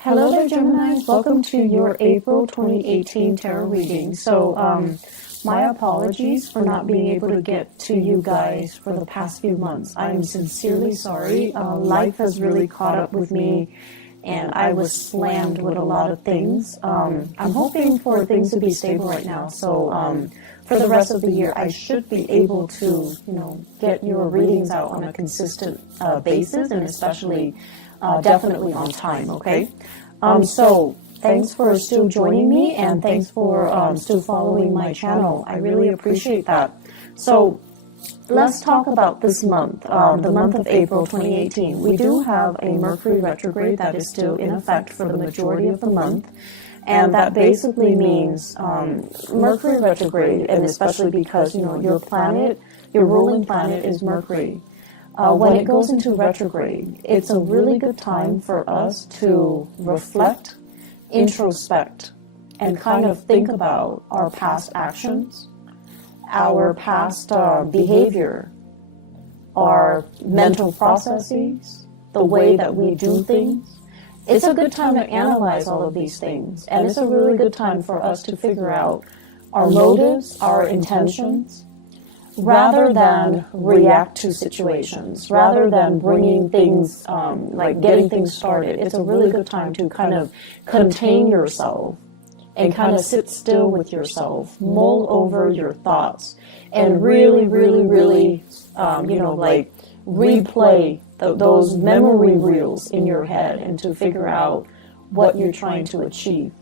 Hello there, Geminis. Welcome to your April 2018 tarot reading. My apologies for not being able to get to you guys for the past few months. I am sincerely sorry. Life has really caught up with me, and I was slammed with a lot of things. I'm hoping for things to be stable right now. For the rest of the year, I should be able to, get your readings out on a consistent basis, and especially definitely on time, okay? Thanks for still joining me, and thanks for still following my channel. I really appreciate that. So let's talk about this month, the month of April 2018. We do have a Mercury retrograde that is still in effect for the majority of the month. And that basically means Mercury retrograde, and especially because, your planet, your ruling planet is Mercury. When it goes into retrograde, it's a really good time for us to reflect, introspect, and kind of think about our past actions, our past behavior, our mental processes, the way that we do things. It's a good time to analyze all of these things, and it's a really good time for us to figure out our motives, our intentions, rather than react to situations, rather than bringing things, like getting things started. It's a really good time to kind of contain yourself and kind of sit still with yourself, mull over your thoughts, and really, replay those memory reels in your head and to figure out what you're trying to achieve.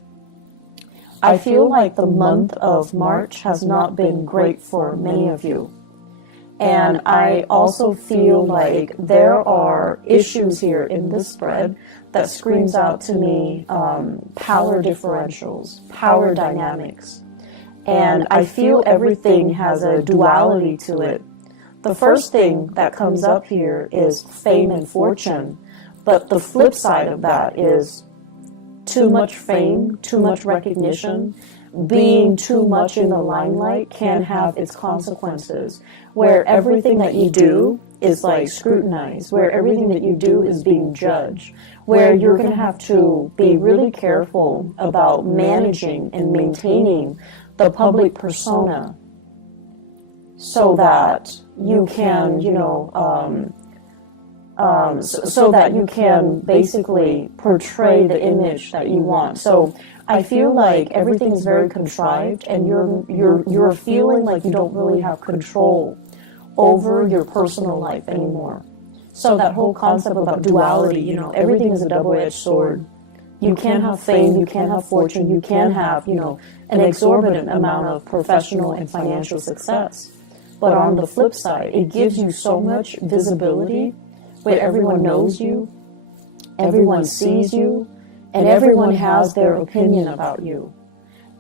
I feel like the month of March has not been great for many of you. And I also feel like there are issues here in this spread that screams out to me power differentials, power dynamics. And I feel everything has a duality to it. The first thing that comes up here is fame and fortune, but the flip side of that is too much fame, too much recognition, being too much in the limelight can have its consequences, where everything that you do is like scrutinized, where everything that you do is being judged, where you're going to have to be really careful about managing and maintaining the public persona so that you can, so that you can basically portray the image that you want. So I feel like everything is very contrived, and you're feeling like you don't really have control over your personal life anymore. So that whole concept about duality, everything is a double-edged sword. You can't have fame, you can't have fortune, you can't have, an exorbitant amount of professional and financial success. But on the flip side, it gives you so much visibility where everyone knows you, everyone sees you, and everyone has their opinion about you.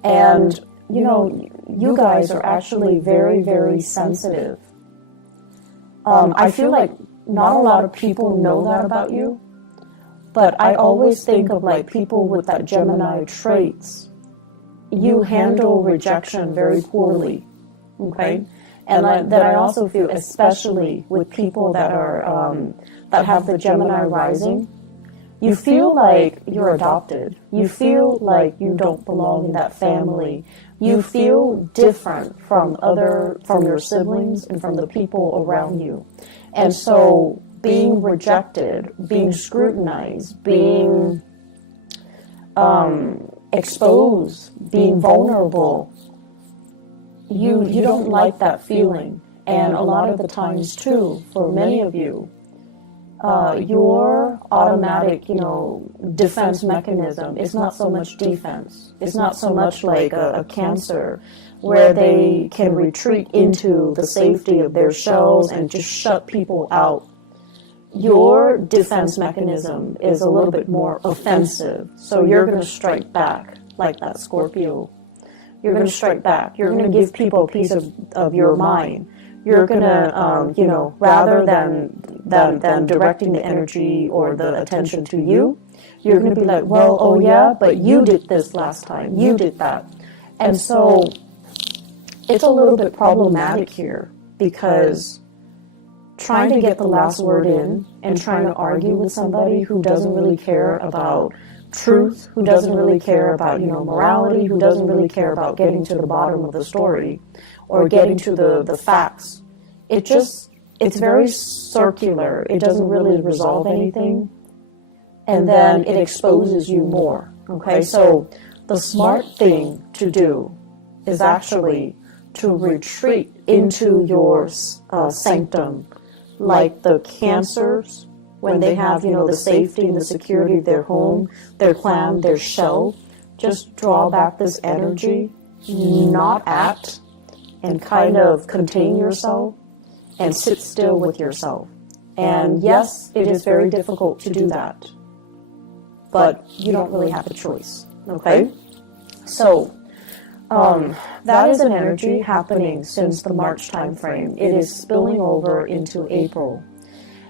And, you guys are actually very, very sensitive. I feel like not a lot of people know that about you, but I always think of like people with that Gemini traits. You handle rejection very poorly, okay? And that I also feel, especially with people that are that have the Gemini rising, you feel like you're adopted. You feel like you don't belong in that family. You feel different from your siblings and from the people around you. And so being rejected, being scrutinized, being exposed, being vulnerable, you don't like that feeling. And a lot of the times too, for many of you, your automatic, defense mechanism is not so much defense. It's not so much like a Cancer where they can retreat into the safety of their shells and just shut people out. Your defense mechanism is a little bit more offensive. So you're going to strike back like that Scorpio. You're going to strike back. You're going to give people a piece of your mind. You're going to, rather than directing the energy or the attention to you, you're going to be like, well, oh yeah, but you did this last time. You did that. And so it's a little bit problematic here because trying to get the last word in and trying to argue with somebody who doesn't really care about truth, who doesn't really care about, morality, who doesn't really care about getting to the bottom of the story or getting to the facts. It's very circular. It doesn't really resolve anything. And then it exposes you more. Okay, so the smart thing to do is actually to retreat into your sanctum, like the Cancers, when they have, the safety and the security of their home, their clan, their shell. Just draw back this energy, not act, and kind of contain yourself and sit still with yourself. And yes, it is very difficult to do that, but you don't really have a choice, okay? So, that is an energy happening since the March time frame. It is spilling over into April.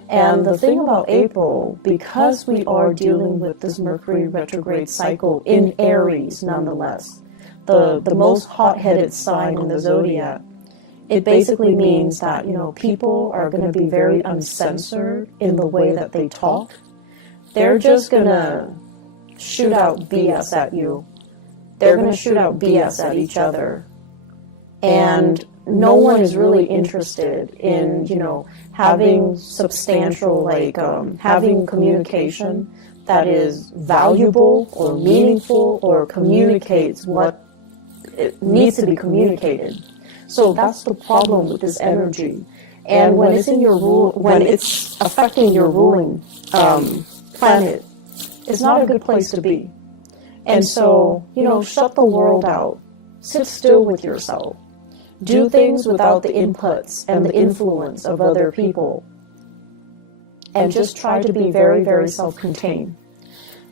And the thing about April, because we are dealing with this Mercury retrograde cycle in Aries nonetheless, the most hot-headed sign in the zodiac, it basically means that, people are going to be very uncensored in the way that they talk. They're just going to shoot out BS at you. They're going to shoot out BS at each other. And no one is really interested in, having substantial, having communication that is valuable or meaningful or communicates what it needs to be communicated. So that's the problem with this energy. And when it's in your when it's affecting your ruling planet, it's not a good place to be. And so, shut the world out. Sit still with yourself. Do things without the inputs and the influence of other people. And just try to be very, very self-contained.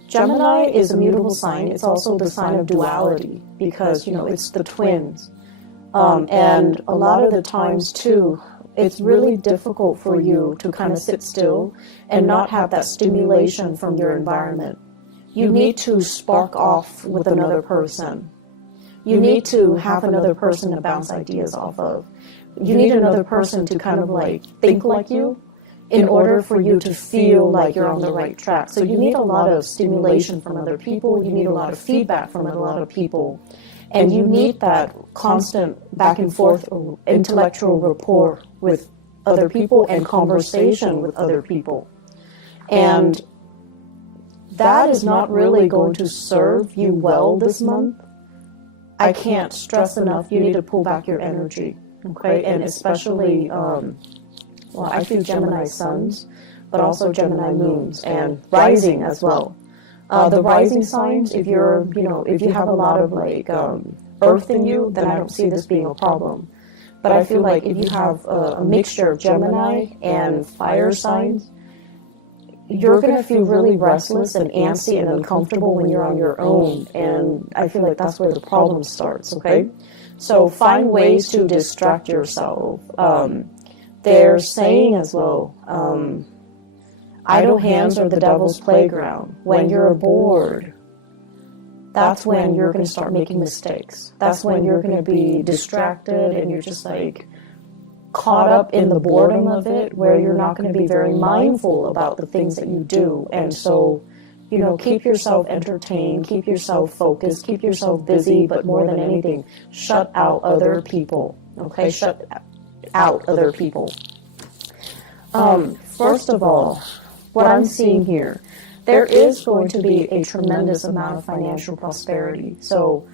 Gemini is a mutable sign. It's also the sign of duality because, it's the twins. And a lot of the times, too, it's really difficult for you to kind of sit still and not have that stimulation from your environment. You need to spark off with another person. You need to have another person to bounce ideas off of. You need another person to kind of think like you in order for you to feel like you're on the right track. So you need a lot of stimulation from other people. You need a lot of feedback from a lot of people. And you need that constant back and forth intellectual rapport with other people and conversation with other people. And that is not really going to serve you well this month. I can't stress enough, you need to pull back your energy, okay? And especially, I feel Gemini suns, but also Gemini moons and rising as well. The rising signs, if you're, if you have a lot of earth in you, then I don't see this being a problem. But I feel like if you have a mixture of Gemini and fire signs, you're going to feel really restless and antsy and uncomfortable when you're on your own. And I feel like that's where the problem starts, okay? So find ways to distract yourself. They're saying as well, idle hands are the devil's playground. When you're bored, that's when you're going to start making mistakes. That's when you're going to be distracted and you're just caught up in the boredom of it, where you're not going to be very mindful about the things that you do. And so, keep yourself entertained, keep yourself focused, keep yourself busy, but more than anything, shut out other people, okay? Shut out other people. First of all, what I'm seeing here, there is going to be a tremendous amount of financial prosperity. So,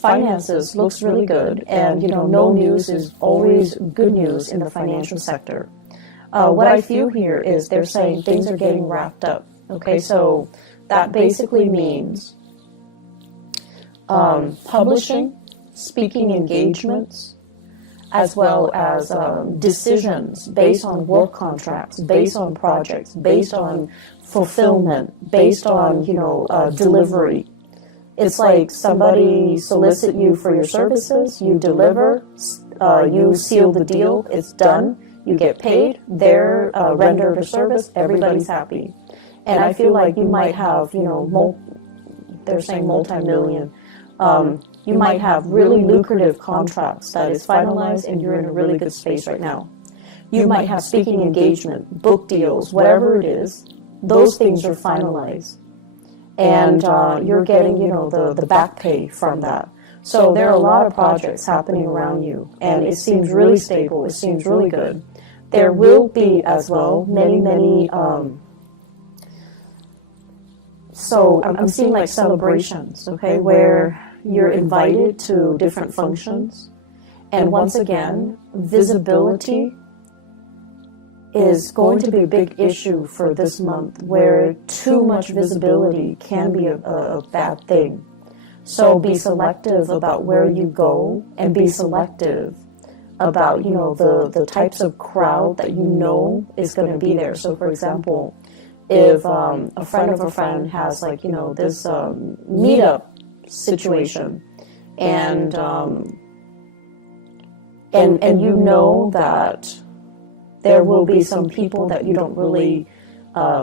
finances looks really good, and no news is always good news in the financial sector. What I feel here is they're saying things are getting wrapped up. Okay, so that basically means publishing, speaking engagements, as well as decisions based on work contracts, based on projects, based on fulfillment, based on delivery. It's like somebody solicit you for your services, you deliver, you seal the deal, it's done, you get paid, they're rendered a service, everybody's happy. And I feel like you might have, they're saying multi-million, you might have really lucrative contracts that is finalized and you're in a really good space right now. You might have speaking engagement, book deals, whatever it is, those things are finalized. and you're getting, you know, the back pay from that. So there are a lot of projects happening around you, and it seems really stable. It seems really good. There will be as well many so I'm seeing like celebrations, okay, where you're invited to different functions. And once again, visibility is going to be a big issue for this month, where too much visibility can be a bad thing. So be selective about where you go, and be selective about, you know, the types of crowd that you know is going to be there. So for example, if a friend of a friend has, like, you know, this meetup situation, and you know that there will be some people that you don't really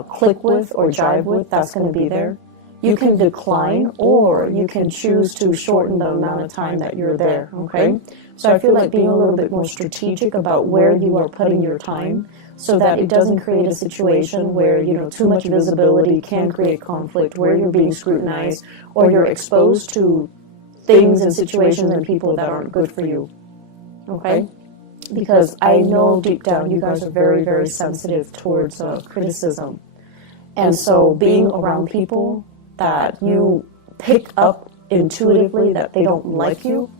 click with or jive with, that's going to be there. You can decline, or you can choose to shorten the amount of time that you're there, okay? So I feel like being a little bit more strategic about where you are putting your time, so that it doesn't create a situation where, you know, too much visibility can create conflict, where you're being scrutinized, or you're exposed to things and situations and people that aren't good for you, okay? Because I know deep down you guys are very, very sensitive towards criticism. And so being around people that you pick up intuitively that they don't like you,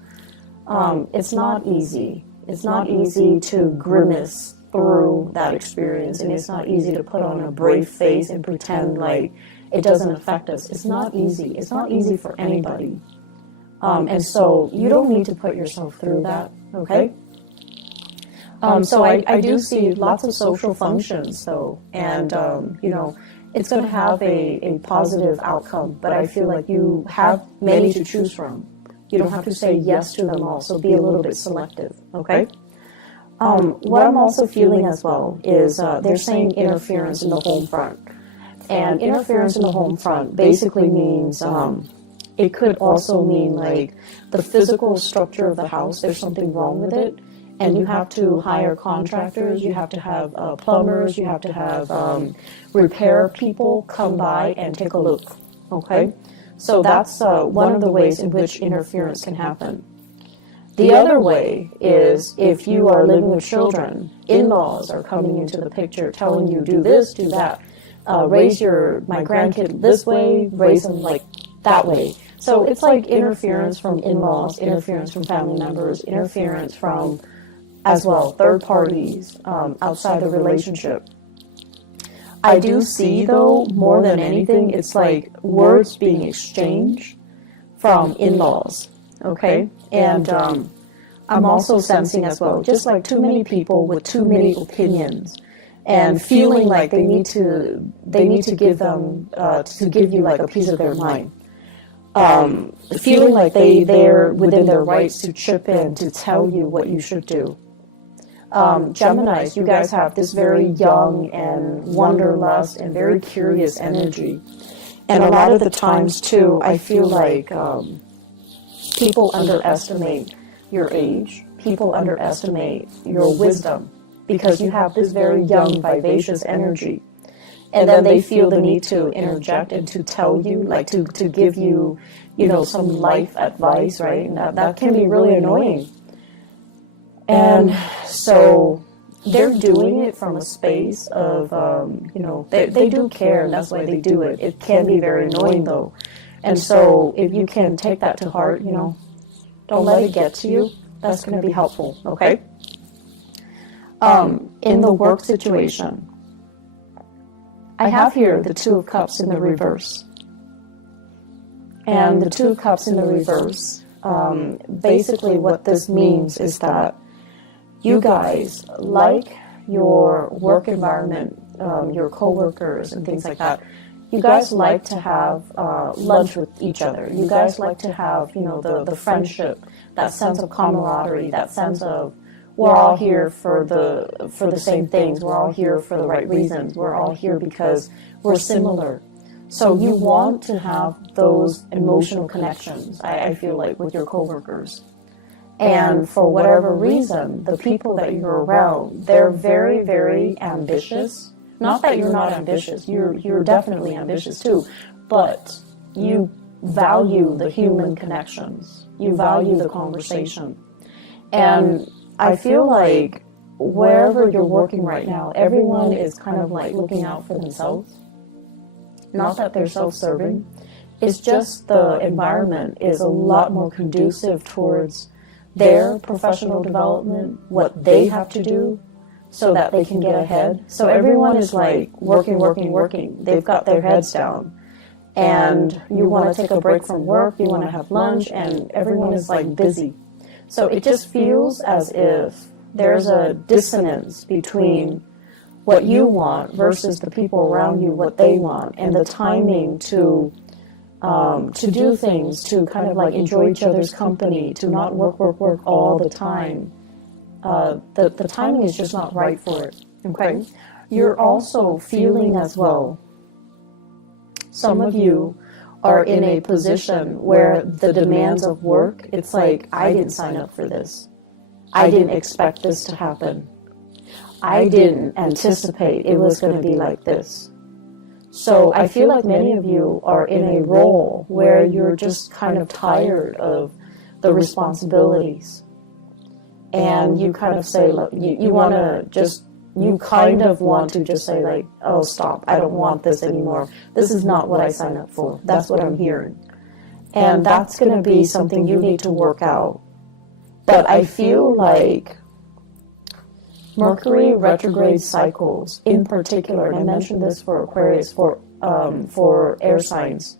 it's not easy. It's not easy to grimace through that experience, and it's not easy to put on a brave face and pretend like it doesn't affect us. It's not easy. It's not easy for anybody. And so you don't need to put yourself through that, okay? So I do see lots of social functions, though, and, you know, it's going to have a positive outcome, but I feel like you have many to choose from. You don't have to say yes to them all, so be a little bit selective, okay? What I'm also feeling as well is they're saying interference in the home front. And interference in the home front basically means, it could also mean like the physical structure of the house, there's something wrong with it, and you have to hire contractors, you have to have plumbers, you have to have repair people come by and take a look, okay? So that's one of the ways in which interference can happen. The other way is if you are living with children, in-laws are coming into the picture telling you, do this, do that, raise my grandkid this way, raise them like that way. So it's like interference from in-laws, interference from family members, interference from, as well, third parties outside the relationship. I do see, though, more than anything, it's like words being exchanged from in-laws, okay? And I'm also sensing as well, just like too many people with too many opinions, and feeling like they need to give them to give you like a piece of their mind. Feeling like they're within their rights to chip in to tell you what you should do. Geminis, you guys have this very young and wanderlust and very curious energy. And a lot of the times, too, I feel like people underestimate your age. People underestimate your wisdom because you have this very young, vivacious energy. And then they feel the need to interject and to tell you, like to give you, you know, some life advice, right? And that can be really annoying. And so they're doing it from a space of, you know, they do care, and that's why they do it. It can be very annoying, though. And so if you can take that to heart, you know, don't let it get to you. That's going to be helpful, okay? In the work situation, I have here the Two of Cups in the reverse. And the Two of Cups in the reverse, basically what this means is that you guys like your work environment, your coworkers and things like that. You guys like to have lunch with each other. You guys like to have, you know, the friendship, that sense of camaraderie, that sense of we're all here for the same things. We're all here for the right reasons. We're all here because we're similar. So you want to have those emotional connections, I feel like, with your coworkers. And for whatever reason, the people that you're around, they're very, very ambitious. Not that you're not ambitious. You're definitely ambitious too. But you value the human connections. You value the conversation. And I feel like wherever you're working right now, everyone is kind of like looking out for themselves. Not that they're self-serving. It's just the environment is a lot more conducive towards their professional development, what they have to do so that they can get ahead. So everyone is like working. They've got their heads down. And you want to take a break from work, you want to have lunch, and everyone is like busy. So it just feels as if there's a dissonance between what you want versus the people around you, what they want, and the timing to do things, to kind of like enjoy each other's company, to not work all the time. The timing is just not right for it, okay? You're also feeling as well, some of you are in a position where the demands of work, it's like, I didn't sign up for this. I didn't expect this to happen. I didn't anticipate it was going to be like this. So I feel like many of you are in a role where you're just kind of tired of the responsibilities. And you kind of say, look, you want to just, you kind of want to just say like, oh, stop, I don't want this anymore. This is not what I signed up for. That's what I'm hearing. And that's going to be something you need to work out. But I feel like Mercury retrograde cycles in particular, and I mentioned this for Aquarius, for air signs.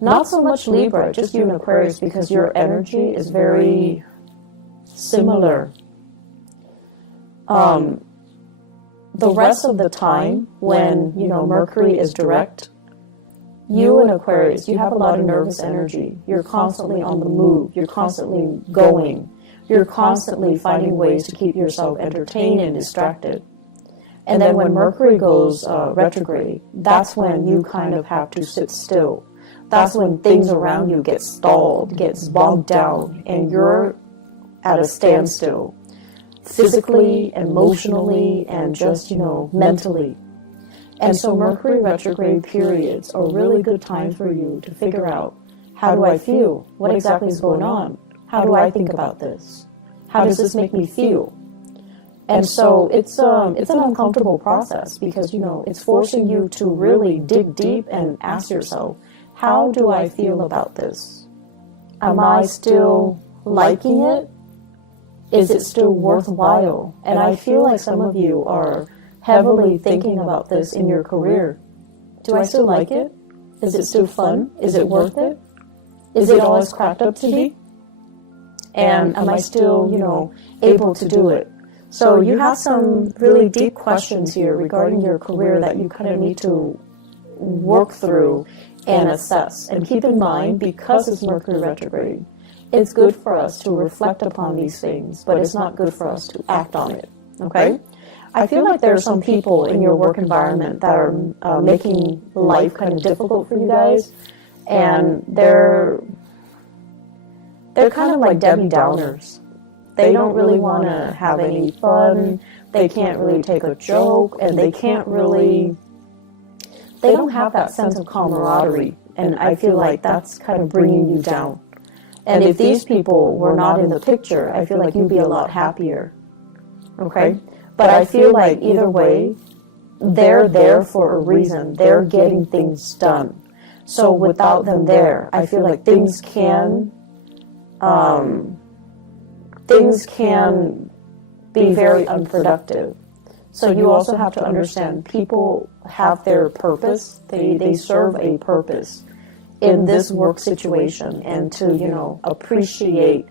Not so much Libra, just you and Aquarius, because your energy is very similar. The rest of the time, when, you know, Mercury is direct, you and Aquarius, you have a lot of nervous energy. You're constantly on the move. You're constantly going. You're constantly finding ways to keep yourself entertained and distracted. And then when Mercury goes retrograde, that's when you kind of have to sit still. That's when things around you get stalled, gets bogged down, and you're at a standstill. Physically, emotionally, and just, you know, mentally. And so Mercury retrograde periods are really good time for you to figure out, how do I feel? What exactly is going on? How do I think about this? How does this make me feel? And so it's an uncomfortable process because, you know, it's forcing you to really dig deep and ask yourself, how do I feel about this? Am I still liking it? Is it still worthwhile? And I feel like some of you are heavily thinking about this in your career. Do I still like it? Is it still fun? Is it worth it? Is it all it's cracked up to be? And am I still, you know, able to do it? So you have some really deep questions here regarding your career that you kind of need to work through and assess. And keep in mind, because it's Mercury retrograde, it's good for us to reflect upon these things, but it's not good for us to act on it, okay? I feel like there are some people in your work environment that are making life kind of difficult for you guys, and they're kind of like Debbie Downers. They don't really want to have any fun, they can't really take a joke, and they don't have that sense of camaraderie, and I feel like that's kind of bringing you down. And if these people were not in the picture, I feel like you'd be a lot happier, okay? But I feel like either way, they're there for a reason. They're getting things done. So without them there, I feel like things can be very unproductive. So you also have to understand people have their purpose. They serve a purpose in this work situation, and to, you know, appreciate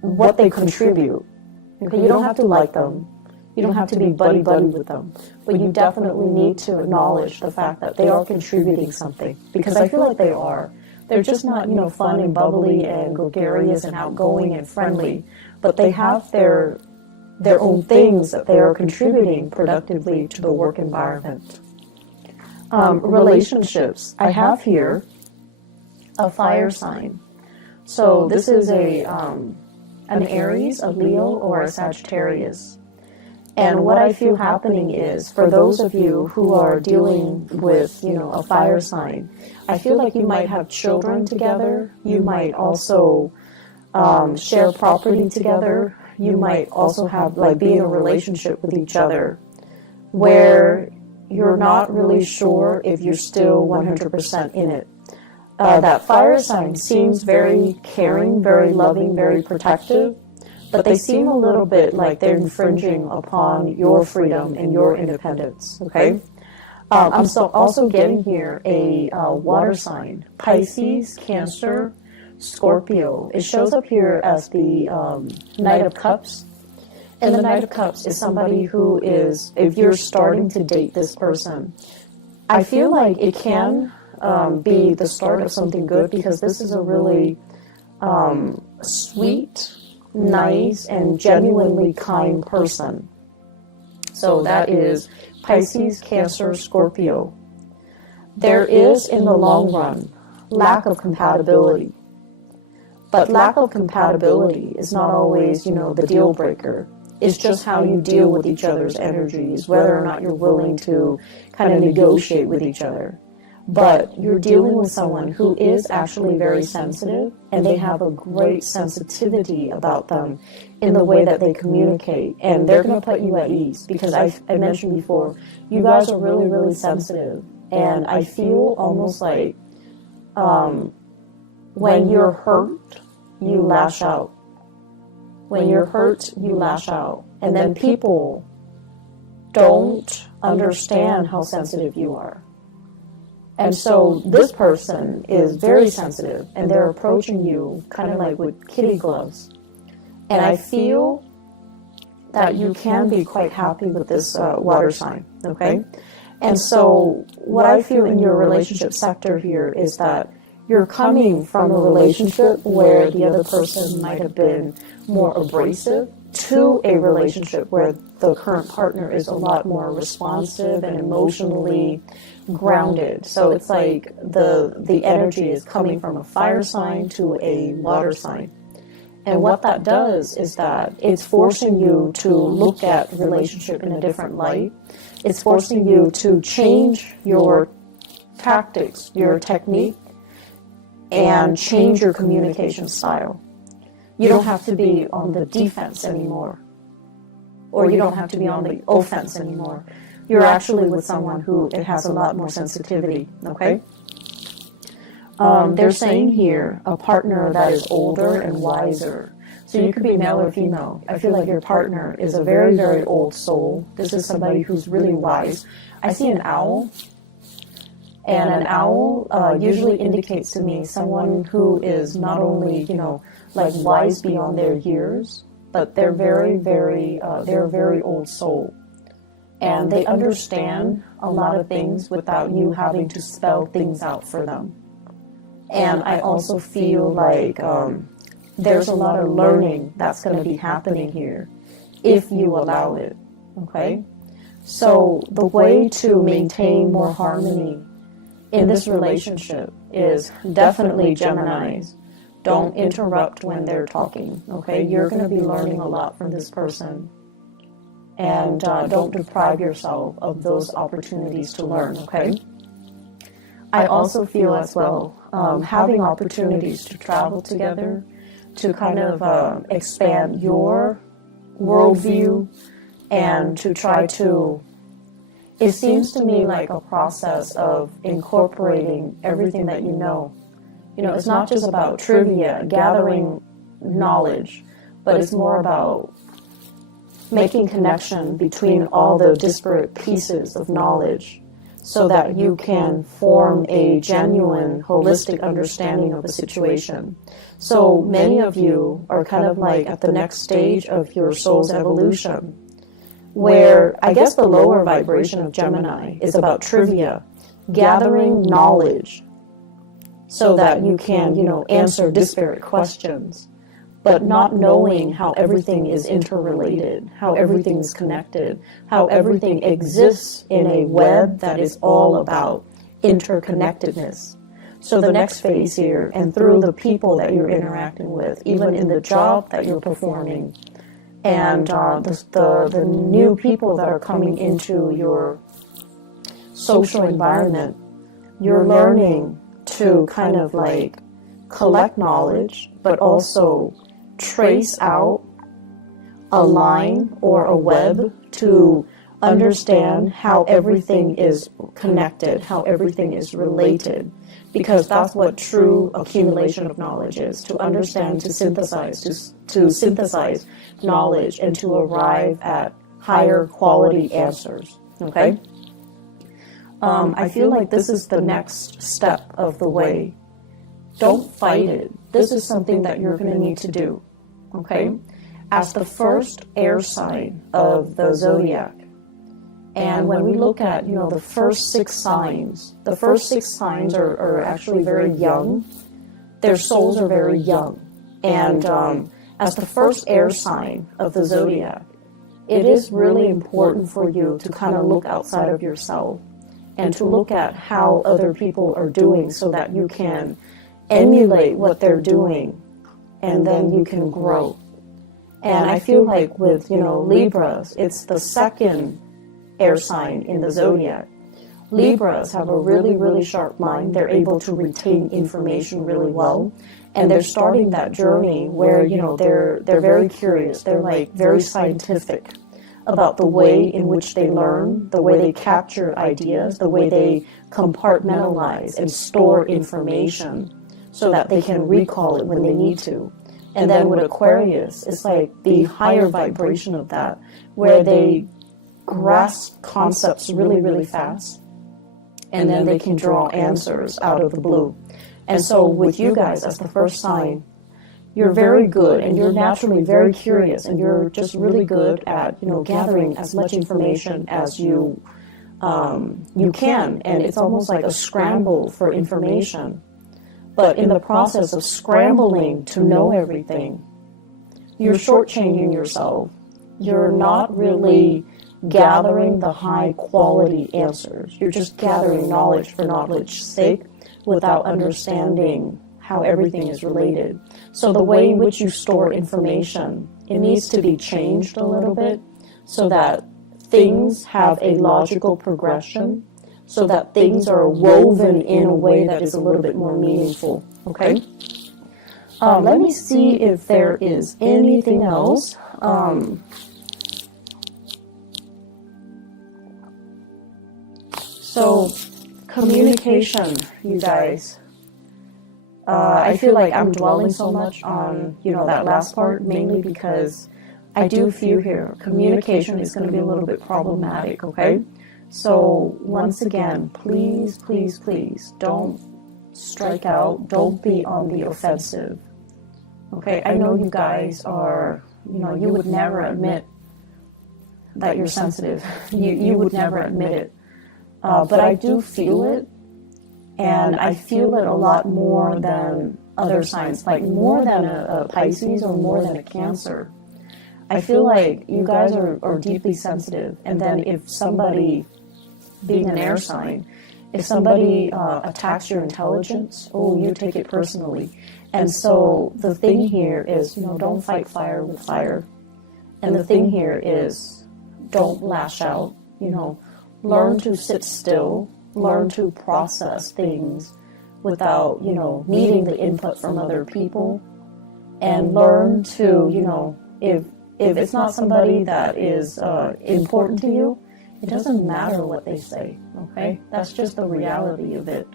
what they contribute. Okay, you don't have to like them. You don't have to be buddy-buddy with them. But you definitely need to acknowledge the fact that they are contributing something. Because I feel like they are. They're just not, you know, fun and bubbly and gregarious and outgoing and friendly. But they have their own things that they are contributing productively to the work environment. Relationships. I have here a fire sign. So this is an Aries, a Leo, or a Sagittarius. And what I feel happening is, for those of you who are dealing with, a fire sign, I feel like you might have children together. You might also share property together. You might also have, be in a relationship with each other where you're not really sure if you're still 100% in it. That fire sign seems very caring, very loving, very protective, but they seem a little bit like they're infringing upon your freedom and your independence, okay? I'm also getting here a water sign, Pisces, Cancer, Scorpio. It shows up here as the Knight of Cups. And the Knight of Cups is somebody who is, if you're starting to date this person, I feel like it can be the start of something good, because this is a really sweet, nice, and genuinely kind person. So that is Pisces, Cancer, Scorpio. There is, in the long run, lack of compatibility. But lack of compatibility is not always, the deal breaker. It's just how you deal with each other's energies, whether or not you're willing to kind of negotiate with each other. But you're dealing with someone who is actually very sensitive, and they have a great sensitivity about them in the way that they communicate. And they're going to put you at ease, because I mentioned before, you guys are really, really sensitive. And I feel almost like when you're hurt, you lash out. When you're hurt, you lash out. And then people don't understand how sensitive you are. And so this person is very sensitive, and they're approaching you kind of like with kitty gloves. And I feel that you can be quite happy with this water sign, okay? And so what I feel in your relationship sector here is that you're coming from a relationship where the other person might have been more abrasive to a relationship where the current partner is a lot more responsive and emotionally grounded. So it's like the energy is coming from a fire sign to a water sign. And what that does is that it's forcing you to look at relationship in a different light. It's forcing you to change your tactics, your technique, and change your communication style. You don't have to be on the defense anymore, or you don't have to be on the offense anymore. You're actually with someone who it has a lot more sensitivity, okay? They're saying here a partner that is older and wiser. So you could be male or female. I feel like your partner is a very, very old soul. This is somebody who's really wise. I see an owl. And an owl usually indicates to me someone who is not only, wise beyond their years, but they're they're a very old soul. And they understand a lot of things without you having to spell things out for them. And I also feel like there's a lot of learning that's going to be happening here if you allow it, okay? So the way to maintain more harmony in this relationship is definitely Geminis. Don't interrupt when they're talking, okay? You're going to be learning a lot from this person. And don't deprive yourself of those opportunities to learn, okay? I also feel as well, having opportunities to travel together, to kind of expand your worldview, and to try to, it seems to me like a process of incorporating everything that you know. You know, it's not just about trivia, gathering knowledge, but it's more about making connection between all the disparate pieces of knowledge so that you can form a genuine, holistic understanding of a situation. So many of you are kind of like at the next stage of your soul's evolution, where I guess the lower vibration of Gemini is about trivia, gathering knowledge so that you can, answer disparate questions, but not knowing how everything is interrelated, how everything is connected, how everything exists in a web that is all about interconnectedness. So the next phase here, and through the people that you're interacting with, even in the job that you're performing, and the new people that are coming into your social environment, you're learning to kind of like collect knowledge, but also trace out a line or a web to understand how everything is connected, how everything is related, because that's what true accumulation of knowledge is, to understand, to synthesize knowledge and to arrive at higher quality answers, okay? I feel like this is the next step of the way. Don't fight it. This is something that you're going to need to do, okay? As the first air sign of the zodiac, and when we look at, you know, the first 6 signs, the first 6 signs are actually very young. Their souls are very young. And as the first air sign of the zodiac, it is really important for you to kind of look outside of yourself and to look at how other people are doing so that you can emulate what they're doing, and then you can grow. And I feel like with, you know, Libras, it's the second air sign in the zodiac. Libras have a really, really sharp mind. They're able to retain information really well. And they're starting that journey where, you know, they're very curious. They're like very scientific about the way in which they learn, the way they capture ideas, the way they compartmentalize and store information so that they can recall it when they need to. And then with Aquarius, it's like the higher vibration of that, where they grasp concepts really, really fast, and then they can draw answers out of the blue. And so with you guys as the first sign, you're very good, and you're naturally very curious, and you're just really good at, you know, gathering as much information as you can, and it's almost like a scramble for information. But in the process of scrambling to know everything, you're shortchanging yourself. You're not really gathering the high quality answers. You're just gathering knowledge for knowledge's sake without understanding how everything is related. So the way in which you store information, it needs to be changed a little bit so that things have a logical progression, so that things are woven in a way that is a little bit more meaningful, okay? Let me see if there is anything else. So, communication, you guys. I feel like I'm dwelling so much on, you know, that last part, mainly because I do feel here communication is going to be a little bit problematic, okay? So, once again, please, please, please, don't strike out. Don't be on the offensive, okay? I know you guys are, you know, you would never admit that you're sensitive. You would never admit it. But I do feel it, and I feel it a lot more than other signs, like more than a Pisces or more than a Cancer. I feel like you guys are deeply sensitive, and then if somebody, being an air sign, if somebody attacks your intelligence, oh, you take it personally. And so the thing here is, you know, don't fight fire with fire. And the thing here is, don't lash out, you know. Learn to sit still, learn to process things without, you know, needing the input from other people, and learn to, you know, if it's not somebody that is important to you, it doesn't matter what they say, okay? That's just the reality of it.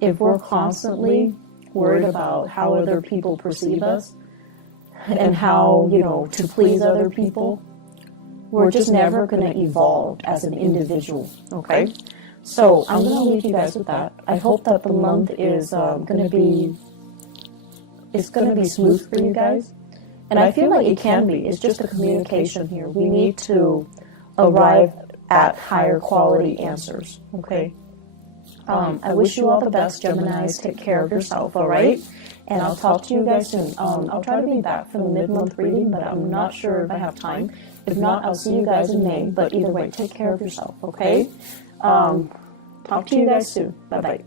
If we're constantly worried about how other people perceive us and how, you know, to please other people, we're just never going to evolve as an individual, okay? So I'm going to leave you guys with that. I hope that the month is going to be smooth for you guys. And I feel like it can be. It's just the communication here. We need to arrive at higher quality answers, okay? I wish you all the best, Geminis. Take care of yourself, all right? And I'll talk to you guys soon. I'll try to be back for the mid-month reading, but I'm not sure if I have time. If not, I'll see you guys in May. But either way, take care of yourself, okay? Talk to you guys soon. Bye-bye.